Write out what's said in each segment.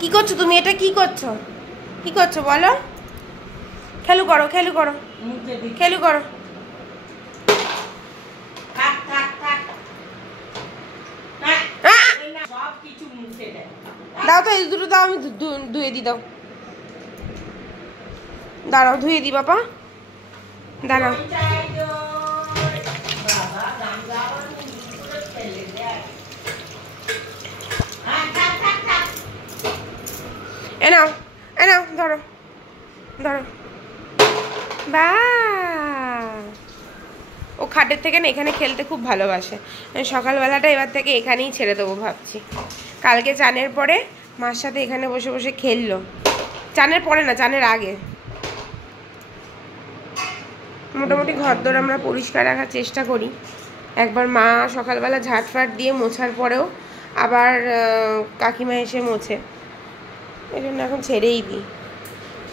কি করছো তুমি? এটা কি করছো? কি করছো বলো? খেলু করো, খেলু করো, খেলু করো। দাও তো, এই দুটো দাও, আমি ধুয়ে দিই। দাও, দাঁড়াও, ধুয়ে দি বাবা, দাঁড়াও। এনাও, এনাও, ধরো, ধরো। বা, ও খাটের থেকে না এখানে খেলতে খুব ভালোবাসে। সকালবেলাটা এবার থেকে এখানেই ছেড়ে দেবো ভাবছি। কালকে চানের পরে মার সাথে এখানে বসে বসে খেললো। চানের পরে না, চানের আগে। মোটামুটি ঘরদোর আমরা পরিষ্কার রাখার চেষ্টা করি। একবার মা সকালবেলা ঝাঁটফাট দিয়ে মোছার পরেও আবার কাকিমা এসে মোছে। এই জন্য এখন ছেড়েই দিই,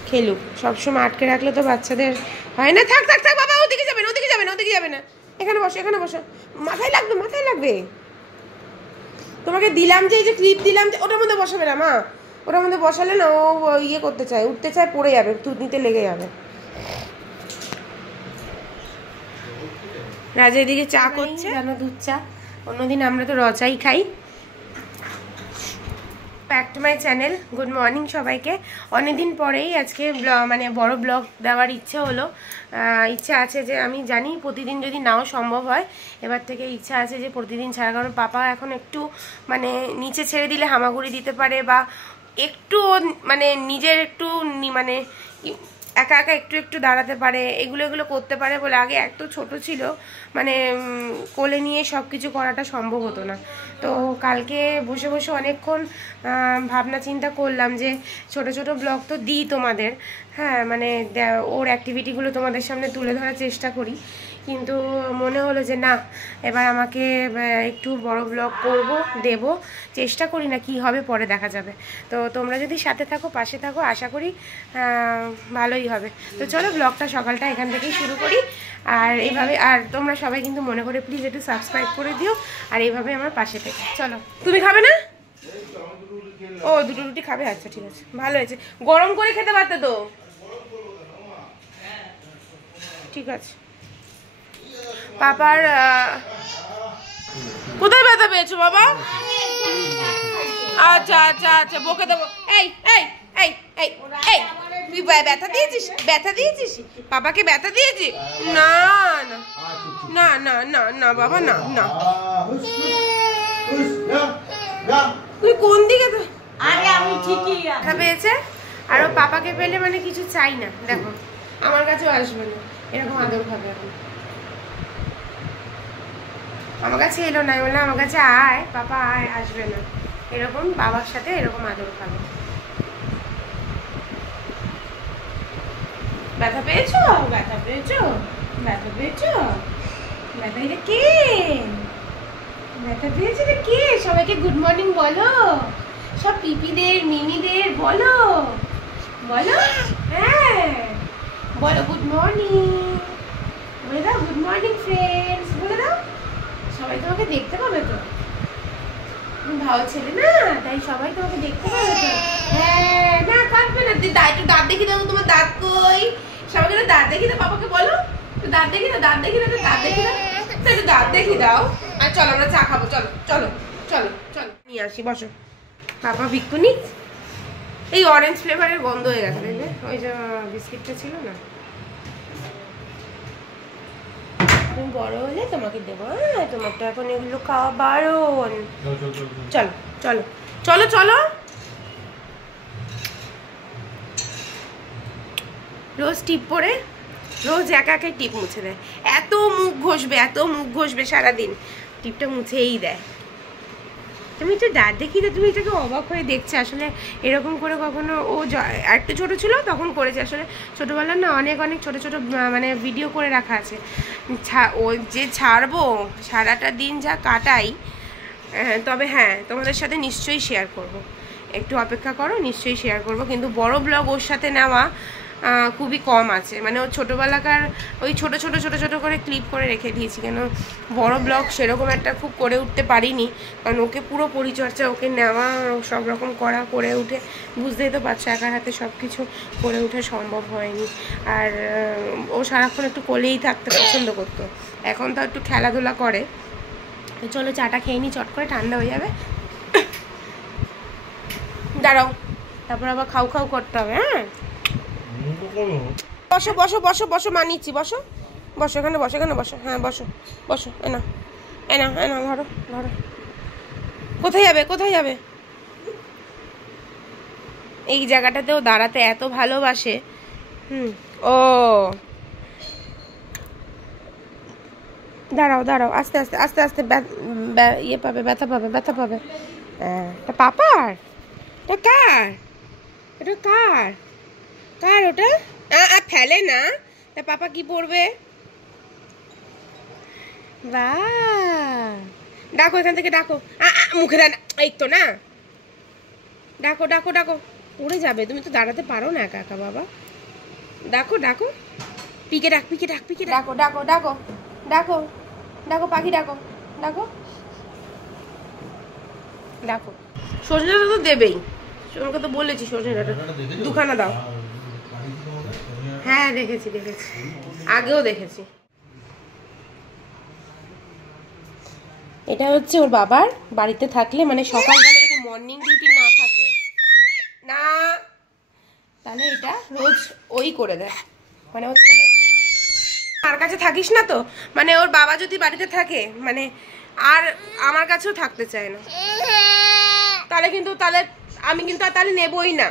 খেলুক। সবসময় আটকে রাখলে তো বাচ্চাদের হয় না। থাক থাক থাক বাবা, ওদিকে যাবে না, ওদিকে যাবে না, ওদিকে যাবে না। এখানে বসো, এখানে বসো। মাথায় লাগবে, মাথায় লাগবে। তোমাকে দিলাম যে, এই যে ক্লিপ দিলাম, যে ওটার মধ্যে বসাবে না মা। ওটার মধ্যে বসালে না ও ইয়ে করতে চায়, উঠতে চায়, পড়ে যাবে, থুতনিতে লেগে যাবে। রাজা এদিকে চা করছে, জানো, দুধ চা। অন্যদিন আমরা তো রচাই খাই। Back to my channel. Good morning সবাইকে। অনেকদিন পরেই আজকে মানে বড় ব্লগ দেওয়ার ইচ্ছে হলো। ইচ্ছা আছে যে, আমি জানি প্রতিদিন যদি নাও সম্ভব হয়, এবার থেকে ইচ্ছা আছে যে প্রতিদিন ছাড়া। কারণ পাপা এখন একটু মানে নিচে ছেড়ে দিলে হামাগুড়ি দিতে পারে, বা একটু মানে নিজের একটু মানে একা একা একটু একটু দাঁড়াতে পারে, এগুলো করতে পারে বলে। আগে এত ছোট ছিল, মানে কোলে নিয়ে সব কিছু করাটা সম্ভব হতো না। তো কালকে বসে বসে অনেকক্ষণ ভাবনা চিন্তা করলাম যে ছোট ছোট ব্লগ তো দিই তোমাদের, হ্যাঁ, মানে ওর অ্যাক্টিভিটিগুলো তোমাদের সামনে তুলে ধরার চেষ্টা করি। কিন্তু মনে হলো যে না, এবার আমাকে একটু বড় ব্লগ করব, দেব, চেষ্টা করি, না কি হবে পরে দেখা যাবে। তো তোমরা যদি সাথে থাকো, পাশে থাকো, আশা করি ভালোই হবে। তো চলো ব্লগটা সকালটা এখান থেকেই শুরু করি। আর এইভাবে, আর তোমরা সবাই কিন্তু মনে করে প্লিজ একটু সাবস্ক্রাইব করে দিও, আর এইভাবে আমার পাশে থেকে। চলো। তুমি খাবে না? ও, দুটো রুটি খাবে, আচ্ছা ঠিক আছে, ভালো হয়েছে। গরম করে খেতে পারতে তো। ঠিক আছে। পাপার কোথায় ব্যথা পেয়েছো বাবা? আচ্ছা আচ্ছা আচ্ছা, বকে দেবো। এই এই এই এই এই, তুই ব্যথা দিয়েছিস? ব্যথা দিয়েছিস? পাপাকে ব্যথা দিয়েছিস? না না না না না না বাবা, না না। তুই কোন দিকে? আমি ঠিকই ব্যথা পেয়েছে। আর ও পাপাকে পেলে মানে কিছু চাই না, দেখো আমার কাছেও আসবে না, এরকম আদর খাবে। এখন আমার কাছে এলো না, বললাম আমার কাছে আয় পাপা, আয়, আসবে না, এরকম বাবার সাথে এরকম আদর খাবে। ব্যথা পেয়েছো? ব্যথা পেয়েছো? ব্যথা পেয়েছো? ব্যথা, এটা কে? ব্যথা পেয়েছে রে কে? সবাইকে গুড মর্নিং বলো, সব পিপিদের, মিমিদের বলো, বলো, হ্যাঁ বলো গুড মর্নিং, বলে দাও গুড মর্নিং ফ্রেন্ডস, বলে দাও। সবাই তোমাকে দেখতে পাবে তো, তুমি ভালো ছেলে না, তাই সবাই তোমাকে দেখতে পাবে তো। হ্যাঁ, না কাটবে না, একটু দাঁত দেখি দাও, তোমার দাঁত কই? সবাইকে দাঁত দেখি দাও, পাপাকে বলো দাঁত দেখি দাও, দাঁত দেখি দাও, দাঁত দেখি দাও, একটু দাঁত দেখি দাও। আর চলো আমরা চা খাবো, চলো চলো চলো চলো, নিয়ে আসি, বসো। পাপা ভিক্ষুনি, এই অরেঞ্জ ফ্লেভারের গন্ধ হয়ে গেছে, দেখবে ওই যে বিস্কিটটা ছিল না। তুমি বড় হলে তোমাকে দেবো, হ্যাঁ, তোমার তো এখন এগুলো খাওয়া বারণ। চলো চলো চলো চলো। রোজ টিপ পরে, রোজ একা একাই টিপ মুছে দেয়। এত মুখ ঘষবে, এত মুখ ঘষবে সারাদিন, টিপটা মুছেই দেয়। তুমি একটু দাঁত দেখি তো, তুমি এটাকে অবাক হয়ে দেখছে। আসলে এরকম করে কখনো ও একটু ছোটো ছিল তখন করেছে। আসলে ছোটোবেলার না অনেক অনেক ছোটো ছোটো মানে ভিডিও করে রাখা আছে। ও যে ছাড়বো, সারাটা দিন যা কাটাই, তবে হ্যাঁ তোমাদের সাথে নিশ্চয়ই শেয়ার করব। একটু অপেক্ষা করো, নিশ্চয়ই শেয়ার করব। কিন্তু বড় ব্লগ ওর সাথে নেওয়া খুবই কম আছে, মানে ওর ছোটোবেলাকার ওই ছোট ছোট ছোট ছোট করে ক্লিপ করে রেখে দিয়েছি, কেন বড় ব্লগ সেরকম একটা খুব করে উঠতে পারিনি, কারণ ওকে পুরো পরিচর্যা, ওকে নেওয়া, সব রকম করা, করে উঠে বুঝতেই তো পারছো একার হাতে সব কিছু করে উঠে সম্ভব হয়নি। আর ও সারাক্ষণ একটু কোলেই থাকতে পছন্দ করতো, এখন তো একটু খেলাধুলা করে। তো চলো চাটা খেয়ে নিই, চট করে ঠান্ডা হয়ে যাবে। দাঁড়াও, তারপর আবার খাও খাও করতে হবে। হ্যাঁ বসো বসো বসো বসো, মানিয়েছি, বসো বসো, এখানে বসো, এখানে বসো, হ্যাঁ বসো বসো, এনা এনা এনা, ধরো ধরো। কোথায় যাবে, কোথায় যাবে? এই জায়গাটাতেও দাঁড়াতে এত ভালোবাসে। ও দাঁড়াও দাঁড়াও, আস্তে আস্তে আস্তে আস্তে, ইয়ে পাবে, ব্যথা পাবে, ব্যথা পাবে। হ্যাঁ, এটা পাপার? এটা কার? এটা কার? কার ওটা? ফেলে না, তা পাপা কি পড়বে? বাহ, ডাকো এখান থেকে, ডাকো। মুখে দেন, এই তো না, ডাকো ডাকো ডাকো, উড়ে যাবে, তুমি তো দাঁড়াতে পারো না একা একা বাবা। ডাকো ডাকো, পিকে ডাক, পিকে ডাক, পিকে ডাকো, ডাকো ডাকো ডাকো ডাকো, পাখি ডাকো, ডাকো ডাকো। সজনে ডাঁটা তো দেবেই, তোমাকে তো বলেছি সজনে ডাঁটা দুখানা দাও। হ্যাঁ দেখেছি দেখেছি, আগেও দেখেছি। এটা হচ্ছে ওর বাবার বাড়িতে থাকলে, মানে সকালবেলা যদি মর্নিং ডিউটি না থাকে না, তাহলে এটা রোজ ওই করে দেয়, মানে হচ্ছে আমার কাছে থাকিস না তো, মানে ওর বাবা যদি বাড়িতে থাকে, মানে আর আমার কাছেও থাকতে চায় না, তাহলে কিন্তু তাহলে আমি কিন্তু আর তাহলে নেবই না।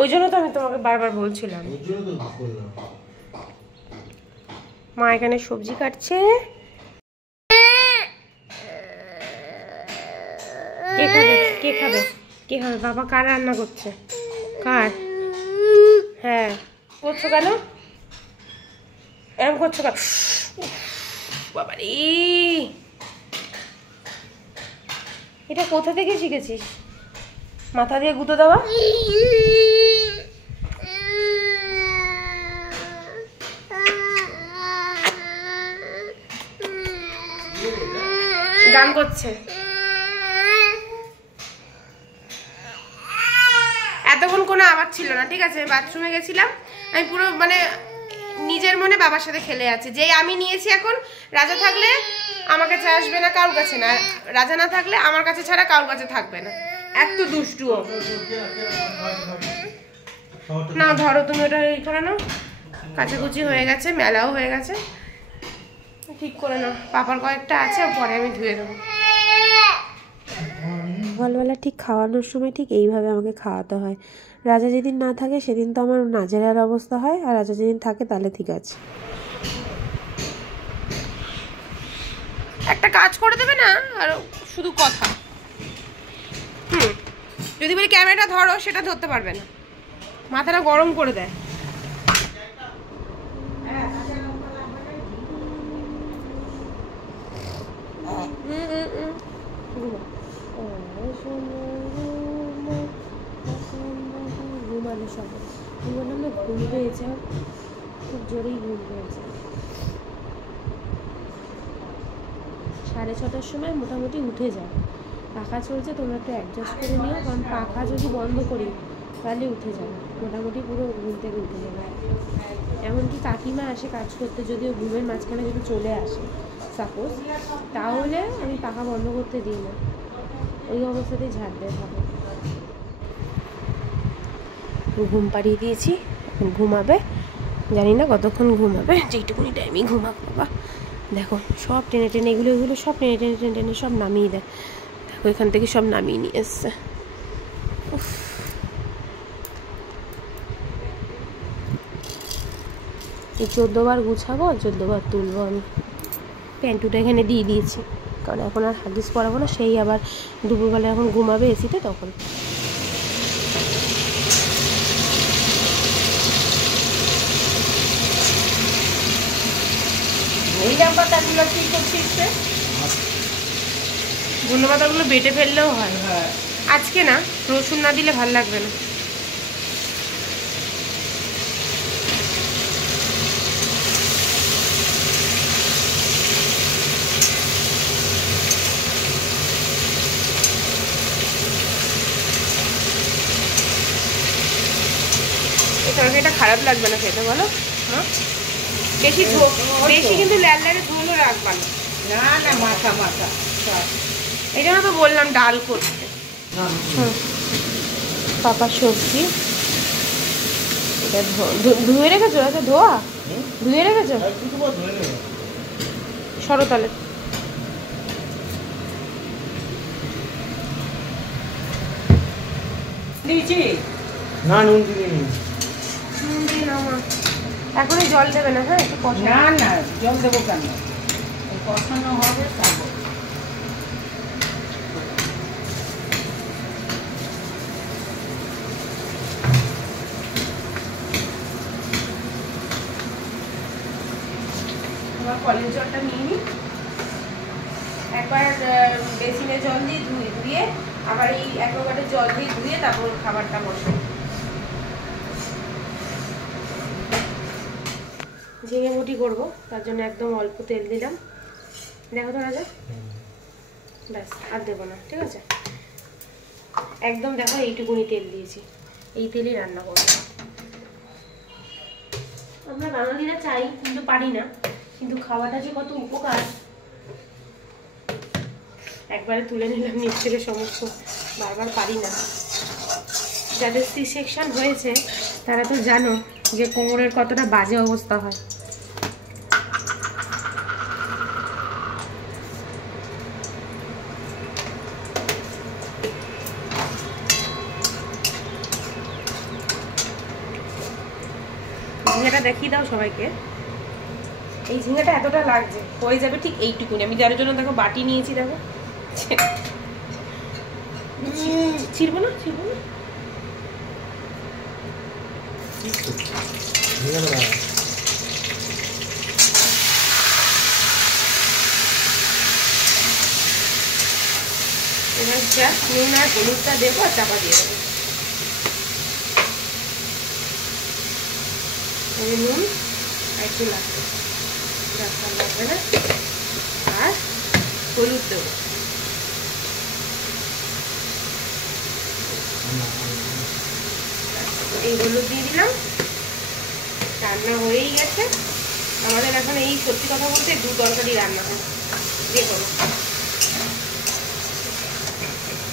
ওই জন্য তো আমি তোমাকে বারবার বলছিলাম। মা এখানে সবজি কাটছে। কে খাবে, কে খাবে, কে খাবে? বাবা কার রান্না করছে? কার? হ্যাঁ, করছো কেন এরকম করছো কেন? বাবা রে, এটা কোথা থেকে শিখেছিস? মাথা দিয়ে গুঁতো দেওয়া? গান করছে। এতক্ষণ কোনো আওয়াজ ছিল না, ঠিক আছে? বাথরুমে গেছিলাম আমি, পুরো মানে নিজের মনে বাবার সাথে খেলে আছে। যেই আমি নিয়েছি, এখন রাজা থাকলে আমার কাছে আসবে না, কারোর কাছে না, রাজা না থাকলে আমার কাছে ছাড়া কারোর কাছে থাকবে না, এত দুষ্টু। না ধরো তুমি ওটা, এই করে নাও, কাচাকুচি হয়ে গেছে, মেলাও হয়ে গেছে, ঠিক করে নাও। পাপার কয়েকটা আছে, পরে আমি ধুয়ে দেবো। সকালবেলা ঠিক খাওয়ানোর সময় ঠিক এইভাবে আমাকে খাওয়াতে হয়। রাজা যেদিন না থাকে সেদিন তো আমার নাজেহাল অবস্থা হয়, আর রাজা যেদিন থাকে তাহলে ঠিক আছে। একটা কাজ করে দেবে না, আর শুধু কথা। যদি বলি ক্যামেরাটা ধরো, সেটা ধরতে পারবে না, মাথাটা গরম করে দেয়। ঘুমানো সবাই ঘুমানো, না ঘুম পেয়েছে, খুব জোরেই ঘুম পেয়েছে। 6:30টার সময় মোটামুটি উঠে যায়। পাখা চলছে, তোমরা একটু অ্যাডজাস্ট করে নিও, কারণ পাখা যদি বন্ধ করি তাহলে উঠে যাবে, মোটামুটি পুরো ঘুম থেকে উঠে যাবে। এমনকি কাকিমা আসে কাজ করতে, যদিও ঘুমের মাঝখানে যদি চলে আসে সাপোজ, তাহলে আমি পাখা বন্ধ করতে দিই না, ওই অবস্থাতেই ঝাড় দিয়ে থাকো। ঘুম পাড়িয়ে দিয়েছি, এখন ঘুমাবে, জানি না কতক্ষণ ঘুমাবে, যেইটুকুনি টাইমেই ঘুমাক বাবা। দেখো সব টেনে টেনে, এগুলো এগুলো সব টেনে টেনে টেনে টেনে সব নামিয়ে দেয়। দেখো এখান থেকে সব নামিয়ে নিয়ে এসছে। এই 14 বার গুছাবো, 14 বার তুলবো আমি। প্যান্টুটা এখানে দিয়ে দিয়েছি, কারণ এখন আর হাগিস পরাবো না, সেই আবার দুপুরবেলা এখন ঘুমাবে এসিতে, তখন। এই জাম্পারটা কি করছিস? ধনে পাতাগুলো বেটে ফেললেও হয়। আজকে না, রসুন না দিলে ভাল লাগবে না। এই তরকারিটা খারাপ লাগবে না খেতে, বলো? হ্যাঁ, বেশি বেশি কিন্তু ল্যাড়ে ঝোলও রাখবা না। না না, মাথা মাথা। এই জন্য তো বললাম ডাল করতে। পাপার সবজি এটা ধুয়ে রেখেছো? আচ্ছা, ধোয়া ধুয়ে রেখেছো? সরো তাহলে। না, নুন দিইনি। নুন দিয়ে নামা। এখনই জল দেবে না? হ্যাঁ, একটু কষা। না না, জল দেবো কেন? কষানো হবে তারপর। কলের জলটা নিয়ে নিই। একবার বেসিনে জল দিয়ে ধুয়ে আবার এই অ্যাকোয়াগার্ডের জল দিয়ে ধুয়ে তারপর খাবারটা বসাই। ঝিঙে মুটি করবো, তার জন্য একদম অল্প তেল দিলাম। দেখো তো রাজা, ব্যাস আর দেবো না, ঠিক আছে? একদম দেখো এইটুকুনি তেল দিয়েছি, এই তেলেই রান্না করবো। আমরা বাঙালিরা চাই কিন্তু পারি না, কিন্তু খাওয়াটা যে কত উপকার। একবারে তুলে নিলাম নিচ থেকে সমস্ত, বারবার পারি না। যাদের সি সেকশন হয়েছে তারা তো জানো যে কোমরের কতটা বাজে অবস্থা হয়। ঝিঙেটা দেখিয়ে দাও সবাইকে। এই ঝিঙেটা এতটা লাগছে, হয়ে যাবে ঠিক এইটুকুনি। আমি যার জন্য দেখো বাটি নিয়েছি, দেখো ছিড়বো না, ছিড়বো না। এবার জাস্ট নুন আর হলুদটা দেবো আর চাপা দিয়ে দেবো। নুন আর একটু লাগবে, লাগবে না। আর হলুদ দেবো। এই হলুদ দিয়ে দিলাম। রান্না হয়েই গেছে আমাদের। এখন এই সত্যি কথা বলতে দু তরকারি রান্না হয়, যে কোনো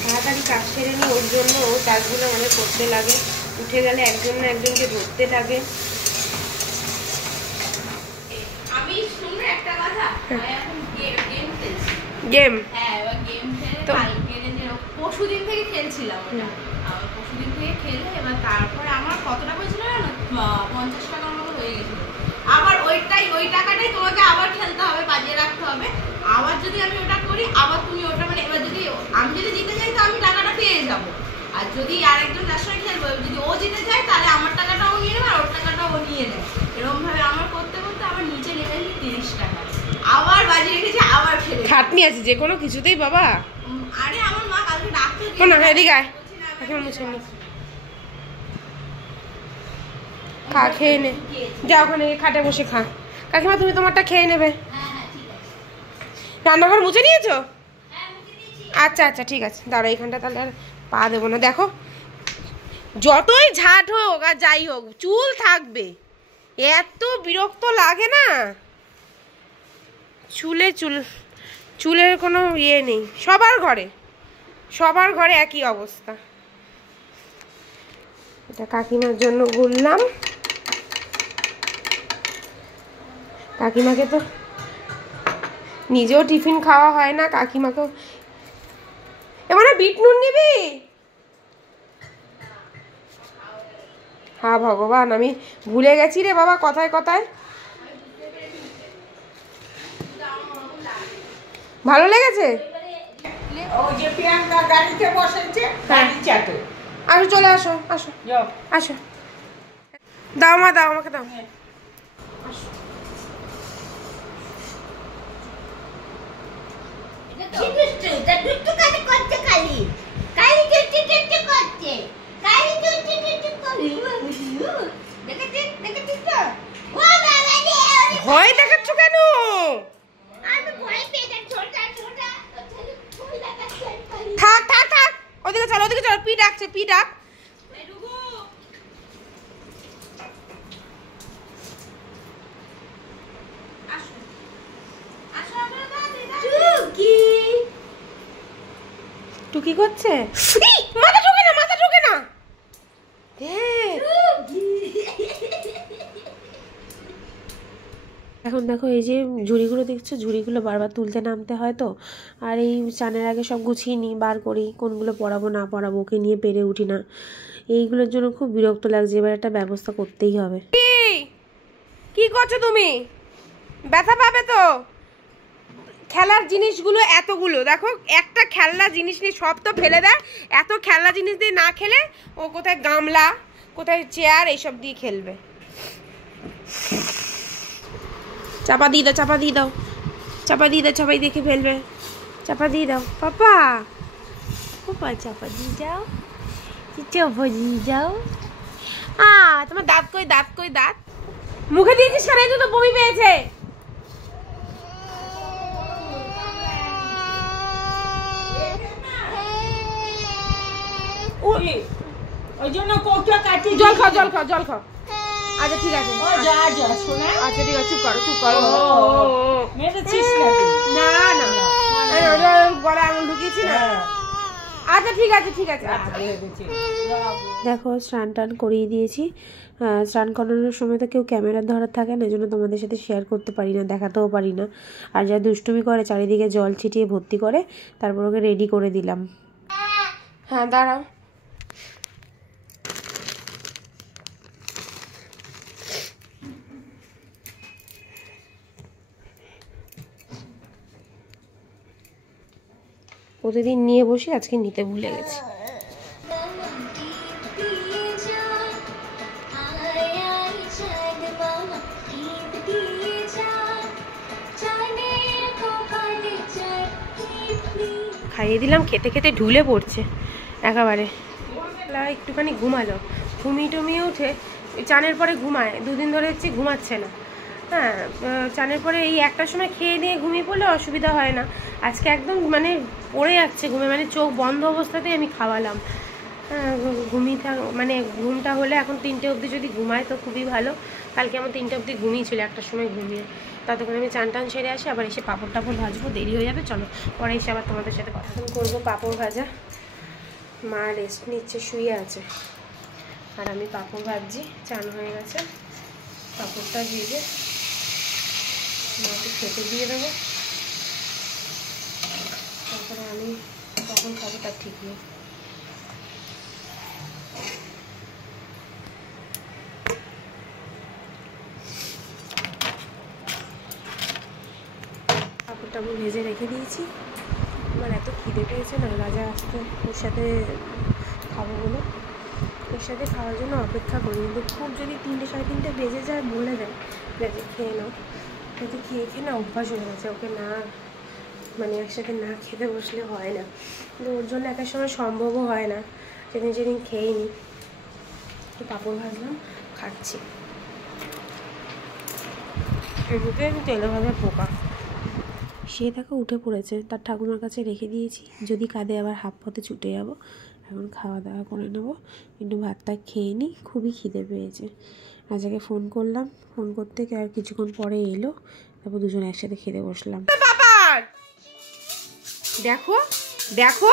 তাড়াতাড়ি কাজ সেরে নিই। ওর জন্য ওর কাজগুলো আমাদের করতে লাগে, উঠে গেলে একজন না একজনকে ধরতে লাগে। আমি শুনলে একটা কথা, এখন গেম খেলছি। গেম? হ্যাঁ, এবার গেম খেলে তো পরশুদিন থেকে খেলছিলাম ওটা। আর পরশুদিন থেকে খেলে এবার তারপরে আমার কত টাকা হয়েছিল জানো? 50 টাকার মতো হয়ে গেছিল। আবার ওই টাকাটাই তোমাকে আবার খেলতে হবে, বাজিয়ে রাখতে হবে। আবার যদি আমি ওটা করি, আবার তুমি ওটা, মানে এবার যদি আমি যদি জিতে যাই তো আমি টাকাটা পেয়ে যাবো। আর যদি আরেকজন যার সঙ্গে খেলবো, যদি ও জিতে যায় তাহলে আমার টাকাটাও নিয়ে নেবে আর ওর টাকাটাও ও নিয়ে নেয়। এরকম ভাবে আমার করতে করতে আবার নিচে নেমে 30 টাকা আবার বাজিয়ে রেখেছি, আবার খেলে। খাটনি আছে যে কোনো কিছুতেই বাবা। আরে আমার মা কালকে ডাক্তার এদিকে আয়, এখন মুছে নি। খা, খেয়ে নে, যা ওখানে খাটে বসে খা। কাকিমা তুমি তোমারটা খেয়ে নেবে। রান্নাঘর মুছে নিয়েছো? আচ্ছা আচ্ছা, ঠিক আছে, দাঁড়া এখানটা তাহলে আর পা দেবো না। দেখো যতই ঝাঁট হোক আর যাই হোক চুল থাকবে, এত বিরক্ত লাগে না। চুলের কোনো ইয়ে নেই, সবার ঘরে একই অবস্থা। এটা কাকিমার জন্য গুললাম। কাকিমাকে তো নিজেও টিফিন খাওয়া হয় না, কাকিমাকেও। এবার বিট নুন নিবি? হ্যাঁ ভগবান, আমি ভুলে গেছি রে বাবা কথায় কথায়। ভালো লেগেছে? আসো, চলে আসো, আসো আসো। দাও মা, দাও আমাকে, দাও। কি দুষ্টু তা দুষ্টু কালি করছে কালি কালি দুষ্টু দুষ্টু করছে কালি দুষ্টু দুষ্টু করছে দেখতে তো ও বাবা রে ভয় দেখাচ্ছ কেন? আমি ভয় পেয়ে যাচ্ছি ছোটা ছোটা ভয় লাগাচ্ছে কালি থাক থাক থাক, ওদিকে চলো ওদিকে চলো, পি ডাকছে, পি ডাক। টুকি করছে, মাথা ঢোকে না, মাথা ঢোকে না। এখন দেখো এই যে ঝুড়িগুলো দেখছো, ঝুড়িগুলো বারবার তুলতে নামতে হয় তো, আর এই চানের আগে সব গুছিয়ে নিই, বার করি কোনগুলো পরাবো না পরাবো, ওকে নিয়ে পেরে উঠি না, এইগুলোর জন্য খুব বিরক্ত লাগছে। এবার একটা ব্যবস্থা করতেই হবে। কি করছো তুমি? ব্যথা পাবে তো। খেলার জিনিসগুলো এতগুলো দেখো, একটা খেলনা জিনিস নিয়ে সব তো ফেলে দেয়। এত খেলনা জিনিস দিয়ে না খেলে ও কোথায় গামলা, কোথায় চেয়ার, এইসব দিয়ে খেলবে। চাপা দিয়ে দাও, চাপা দিয়ে দাও, চাপা দিয়ে দাও, সবাই দেখে ফেলবে। চাপা দিয়ে দাও পাপা, পাপা চাপা দিয়ে যাও, চাপা দিয়ে যাও। তোমার দাঁত কই, দাঁত কই, দাঁত মুখে দিয়েছিস কেন? এই তো বমি পেয়েছে। ওই জন্য কোকটা কাটি জল খাও, জল খাও, জল খাও। আচ্ছা ঠিক আছে, ও যা যা শোনা আচ্ছা ঠিক আছে, চুপ করো, চুপ করো। মেরেছিস নাকি? না না, গলায় আঙুল ঢুকিয়েছি না। আচ্ছা ঠিক আছে, ঠিক আছে। দেখো স্নান টান করিয়ে দিয়েছি। স্নান করানোর সময় তো কেউ ক্যামেরা ধরার থাকে না, এই জন্য তোমাদের সাথে শেয়ার করতে পারি না, দেখাতেও পারি না। আর যা দুষ্টুমি করে, চারিদিকে জল ছিটিয়ে ভর্তি করে, তারপর ওকে রেডি করে দিলাম। হ্যাঁ দাঁড়াও, প্রতিদিন নিয়ে বসি, আজকে নিতে ভুলে গেছি। খাইয়ে দিলাম, খেতে খেতে ঢুলে পড়ছে একেবারে। একটুখানি ঘুমালো, ঘুমিয়ে টুমিয়ে উঠে চানের পরে ঘুমায়, দুদিন ধরে হচ্ছে ঘুমাচ্ছে না। হ্যাঁ, চানের পরে এই একটার সময় খেয়ে দিয়ে ঘুমিয়ে পড়লে অসুবিধা হয় না। আজকে একদম মানে পড়ে যাচ্ছে ঘুমে, মানে চোখ বন্ধ অবস্থাতেই আমি খাওয়ালাম। হ্যাঁ, ঘুমিয়ে মানে ঘুমটা হলে এখন 3টে অবধি যদি ঘুমায় তো খুবই ভালো। কালকে আমার 3টে অবধি ঘুমিয়েছিল, একটার সময় ঘুমিয়ে। ততক্ষণ আমি চান টান সেরে আসি, আবার এসে পাঁপড় টাপড় ভাজবো, দেরি হয়ে যাবে। চলো পরে এসে আবার তোমাদের সাথে কথা করবো। পাঁপড় ভাজা, মা রেস্ট নিচ্ছে, শুয়ে আছে, আর আমি পাঁপড় ভাজছি। চান হয়ে গেছে, পাঁপড়টা ভেজে মাকে খেতে দিয়ে দেবো, তারপরে আমি কখন খাবো তার ঠিক নেই। পাঁপড়টা আমি ভেজে রেখে দিয়েছি। আমার এত খিদে পেয়েছে না, রাজা আসতে ওর সাথে খাবো বলে, ওর সাথে খাওয়ার জন্য অপেক্ষা করি। কিন্তু খুব যদি 3টে সাড়ে 3টে বেজে যায় বলে দেয় যে খেয়ে নাও, যদি খেয়ে খেয়ে না অভ্যাস হয়ে গেছে, ওকে না মানে একসাথে না খেতে বসলে হয় না। কিন্তু ওর জন্য একটা সময় সম্ভবও হয় না, যেদিন যেদিন খেয়ে নিই। পাঁপড় ভাজলাম, খাচ্ছি। এদিকে তেলে ভাজা পোকা। সে দেখো উঠে পড়েছে, তার ঠাকুমার কাছে রেখে দিয়েছি, যদি কাঁদে আবার হাফ পথে ছুটে যাব। এখন খাওয়া দাওয়া করে নেবো, একটু ভাতটা খেয়ে নিই, খুবই খিদে পেয়েছে। রাজাকে ফোন করলাম, ফোন করতে আর কিছুক্ষণ পরে এলো, তারপর দুজনে একসাথে খেতে বসলাম। দেখো দেখো,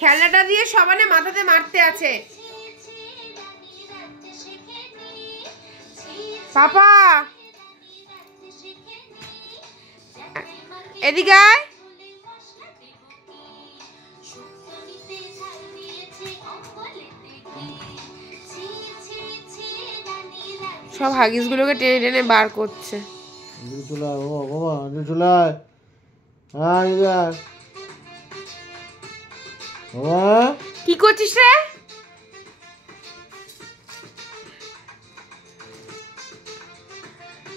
খেলাটা দিয়ে সবানে মাথাতে মারতে আছে। পাপা এদিকে আয়। সব হাগিস গুলোকে টেনে টেনে বার করছে। কি করছিস রে?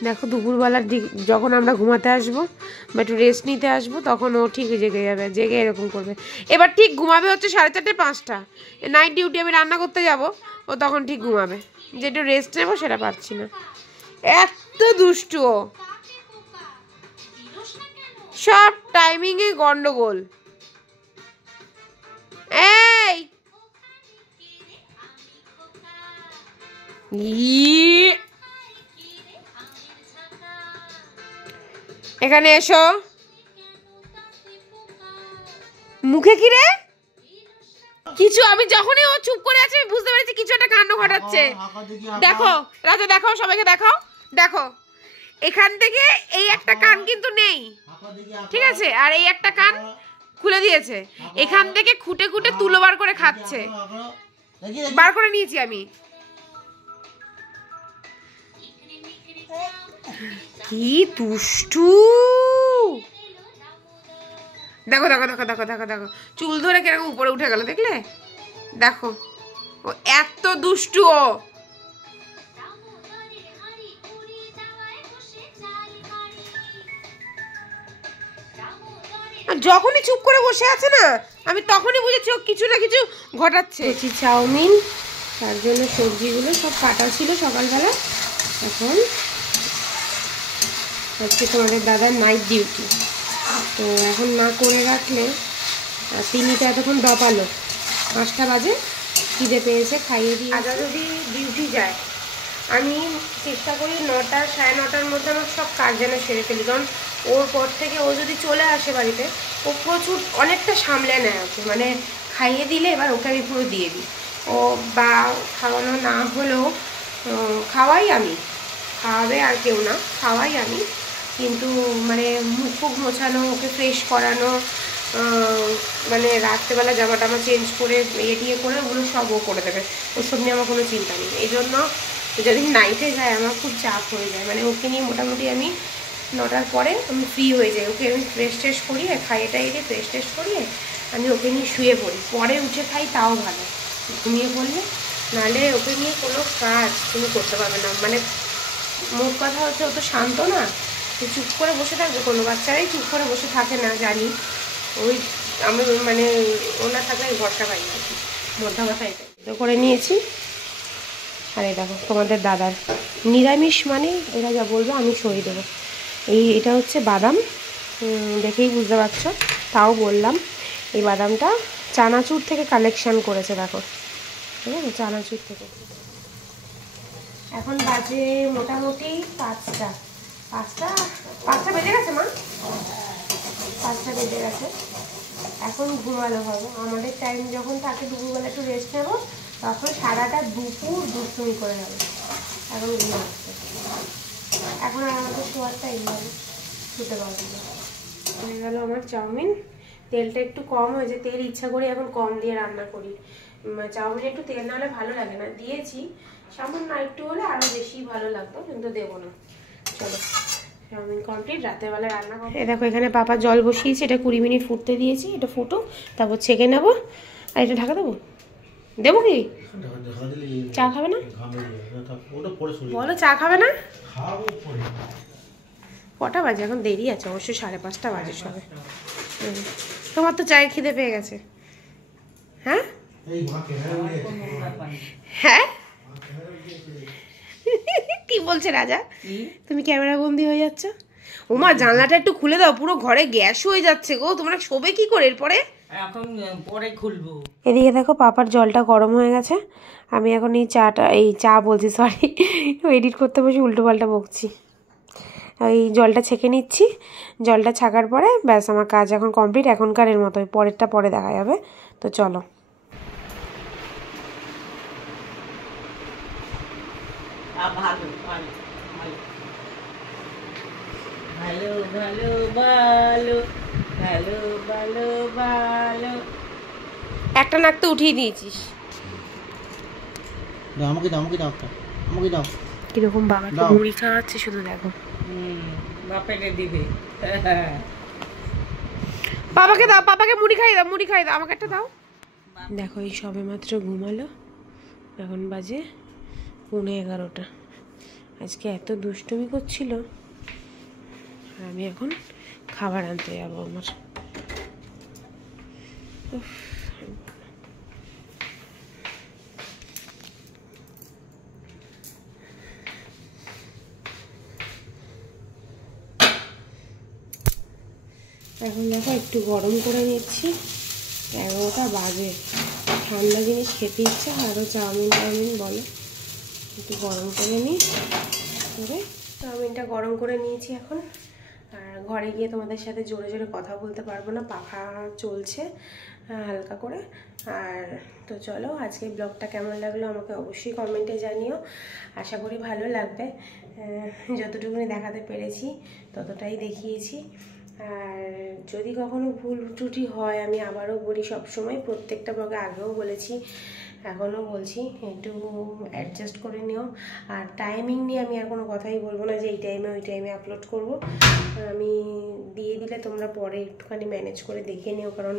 দেখো দুপুরবেলার দিক যখন আমরা ঘুমাতে আসবো, বা একটু রেস্ট নিতে আসবো, তখন ও ঠিক জেগে যাবে, জেগে এরকম করবে। এবার ঠিক ঘুমাবে হচ্ছে 4:30 5টা, নাইট ডিউটি আমি রান্না করতে যাব, ও তখন ঠিক ঘুমাবে। যে একটু রেস্ট নেবো সেটা পারছি না, এত দুষ্টু ও, সব টাইমিংয়ে গন্ডগোল। এই এখানে এসো। মুখে কি রে কিছু, আমি যখনই ও চুপ করে আছে আমি বুঝতে পেরেছি কিছু একটা কাণ্ড ঘটাচ্ছে। দেখো রাজা, দেখো সবাইকে দেখাও, দেখো এখান থেকে এই একটা কান কিন্তু নেই, ঠিক আছে, আর এই একটা কান খুলে দিয়েছে, এখান থেকে খুঁটে খুঁটে তুলো বার করে খাচ্ছে, বার করে নিয়েছি আমি। কি দুষ্টু, দেখো দেখো দেখো দেখো দেখো দেখো চুল ধরে কিরকম উপরে উঠে গেল, দেখলে? দেখো ও এত দুষ্টু ও। যখনই চুপ করে বসে আছে না, আমি তখনই বুঝেছি ও কিছু না কিছু ঘটাচ্ছে। চাউমিন, তার জন্য সবজিগুলো সব কাটা ছিল সকালবেলা। এখন আজকে তোমাদের দাদার নাইট ডিউটি, তো এখন না করে রাখলে, তিনি তো এতক্ষণ দপালো, 5টা বাজে, খিদে পেয়েছে, খাইয়ে দিয়ে। দাদা যদি ডিউটি যায়, আমি চেষ্টা করি 9টা 9:30টার মধ্যে আমার সব কাজ যেন সেরে ফেলি, কারণ ওর পর থেকে ও যদি চলে আসে বাড়িতে, ও প্রচুর অনেকটা সামলে নেয় ওকে, মানে খাইয়ে দিলে এবার ওকে আমি পুরো দিয়ে দিই। ও বা খাওয়ানো না হলেও খাওয়াই আমি, খাওয়াবে আর কেউ না, খাওয়াই আমি, কিন্তু মানে মুখ ফুক মোছানো, ওকে ফ্রেশ করানো, মানে রাত্রেবেলা জামা টামা চেঞ্জ করে দিয়ে করে ওগুলো সব ও করে দেবে, ওসব নিয়ে আমার কোনো চিন্তা নেই। এই জন্য যদি নাইটে যায় আমার খুব চাপ হয়ে যায়, মানে ওকে নিয়ে মোটামুটি আমি 9টার পরে আমি ফ্রি হয়ে যাই, ওকে আমি ফ্রেশ ট্রেশ করিয়ে খাইয়ে টাইয়ে ফ্রেশ ট্রেশ করিয়ে আমি ওকে নিয়ে শুয়ে পড়ি, পরে উঠে খাই তাও ভালো, ঘুমিয়ে পড়লে, নাহলে ওকে নিয়ে কোনো কাজ তুমি করতে পারবে না। মানে মোট কথা হচ্ছে ও তো শান্ত না, তো চুপ করে বসে থাকবে, কোনো বাচ্চারাই চুপ করে বসে থাকে না জানি, ওই আমি মানে ওনা থাকলে ভরসা পাই না আর কি, মধ্যা কথা এটাই তো করে নিয়েছি। আর এই দেখো তোমাদের দাদার নিরামিষ, মানে এরা যা বলবে আমি সই দেবো। এটা হচ্ছে বাদাম, দেখেই বুঝতে পারছো, তাও বললাম। এই বাদামটা চানাচুর থেকে কালেকশান করেছে, দেখো ঠিক আছে, চানাচুর থেকে। এখন বাজে মোটামুটি 5টা বেজে গেছে মা, 5টা বেজে গেছে। এখন ঘুমালো হবে, আমাদের টাইম যখন থাকে দুপুরবেলা একটু রেস্ট নেবো, তারপর সারাটা দুপুর দুষ্টুমি করে যাবে। এখন ঘুমাচ্ছে, এখন আর আমাদের শোয়ার টাইম হবে, শুতে পারবো না। হয়ে গেল আমার চাউমিন, তেলটা একটু কম হয়েছে, তেল ইচ্ছা করে এখন কম দিয়ে রান্না করি, চাউমিন একটু তেল না হলে ভালো লাগে না, দিয়েছি সামান্য একটু হলে আরও বেশি ভালো লাগতো, কিন্তু দেবো না। চলো চাউমিন কমপ্লিট, রাতের বেলা রান্না করবো। এই দেখো এখানে পাপা জল বসিয়েছি, এটা 20 মিনিট ফুটতে দিয়েছি, এটা ফুটো, তারপর ছেঁকে নেবো। আর এটা ঢাকা দেবো, দেবো কি? চা খাবে না? বলো চা খাবে না? কটা বাজে এখন? দেরি আছে অবশ্য, 5:30 বাজে সবে। তোমার তো চায়ের খিদে পেয়ে গেছে, হ্যাঁ হ্যাঁ কি বলছে রাজা? তুমি ক্যামেরা বন্দি হয়ে যাচ্ছ। ওমা জানলাটা একটু খুলে দাও, পুরো ঘরে গ্যাস হয়ে যাচ্ছে গো, তোমরা শোবে কি করে এরপরে? এখন পরে খুলবো। এদিকে দেখো পাপার জলটা গরম হয়ে গেছে, আমি এখন এই চা বলছি, সরি এডিট করতে বসে উল্টো পাল্টা বকছি। এই জলটা ছেঁকে নিচ্ছি, জলটা ছাকার পরে ব্যাস আমার কাজ এখন কমপ্লিট, এখনকারের মতো, পরেরটা পরে দেখা যাবে। তো চলো। একটা নাক তো উঠিয়ে দিয়েছিস, আমাকে দাও, আমাকে দাও, আমাকে দাও। কিরকম বাবাকে মুড়ি খাওয়াচ্ছে শুধু দেখো, বাপেকে দিবে। বাবাকে দাও, পাপাকে মুড়ি খাই দাও, মুড়ি খাই দাও, আমাকে একটা দাও। দেখো এই সবে মাত্র ঘুমালো, এখন বাজে 11:30। আজকে এত দুষ্টুমি করছিল, আর আমি এখন খাবার আনতে যাবো আমার। উফ, এখন দেখো একটু গরম করে নিচ্ছি, 11টা বাজে, ঠান্ডা জিনিস খেতে ইচ্ছা, আরও চাউমিন বলো, একটু গরম করে নিই। করে চাউমিনটা গরম করে নিয়েছি এখন। আর ঘরে গিয়ে তোমাদের সাথে জোরে জোরে কথা বলতে পারবো না, পাখা চলছে হালকা করে। আর তো চলো, আজকে ব্লগটা কেমন লাগলো আমাকে অবশ্যই কমেন্টে জানিও, আশা করি ভালো লাগবে। যতটুকুনি দেখাতে পেরেছি ততটাই দেখিয়েছি। আর যদি কখনো ভুল ত্রুটি হয় আমি আবারও বলি, সবসময় প্রত্যেকটা ব্লগে আগেও বলেছি এখনও বলছি, একটু অ্যাডজাস্ট করে নিও। আর টাইমিং নিয়ে আমি আর কোনো কথাই বলবো না যে এই টাইমে ওই টাইমে আপলোড করব, আমি দিয়ে দিলে তোমরা পরে একটুখানি ম্যানেজ করে দেখে নিও। কারণ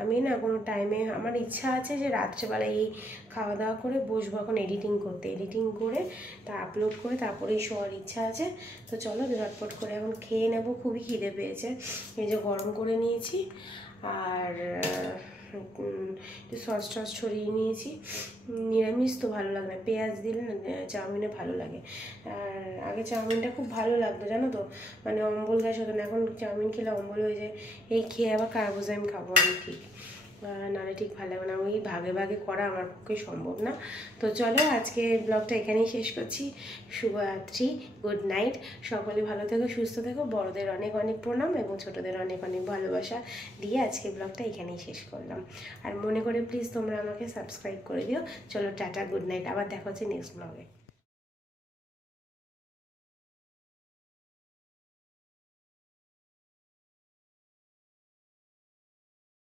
আমি না কোনো টাইমে, আমার ইচ্ছা আছে যে রাত্রেবেলা এই খাওয়া দাওয়া করে বসবো এখন এডিটিং করতে, এডিটিং করে তা আপলোড করে তারপরেই শোয়ার ইচ্ছা আছে। তো চলো ঝটপট করে এখন খেয়ে নেবো, খুবই খিদে পেয়েছে। এই যে গরম করে নিয়েছি আর একটু সস টস ছড়িয়ে নিয়েছি। নিরামিষ তো ভালো লাগে না, পেঁয়াজ দিলে চাউমিনে ভালো লাগে। আর আগে চাউমিনটা খুব ভালো লাগতো জানো তো, মানে অম্বল গ্যাস হতো না, এখন চাউমিন খেলে অম্বল হয়ে যায়। এই খেয়ে আবার কার্বোজাইম খাবো আমি, ঠিক নাহলে ঠিক ভালো লাগে না, ওই ভাগে ভাগে করা আমার পক্ষে সম্ভব না। তো চলো আজকে ব্লগটা এখানেই শেষ করছি। শুভরাত্রি, গুড নাইট, সকলে ভালো থেকো, সুস্থ থেকো, বড়দের অনেক অনেক প্রণাম এবং ছোটদের অনেক অনেক ভালোবাসা দিয়ে আজকে ব্লগটা এখানেই শেষ করলাম। আর মনে করে প্লিজ তোমরা আমাকে সাবস্ক্রাইব করে দিও। চলো টাটা, গুড নাইট, আবার দেখা হচ্ছে নেক্সট ব্লগে।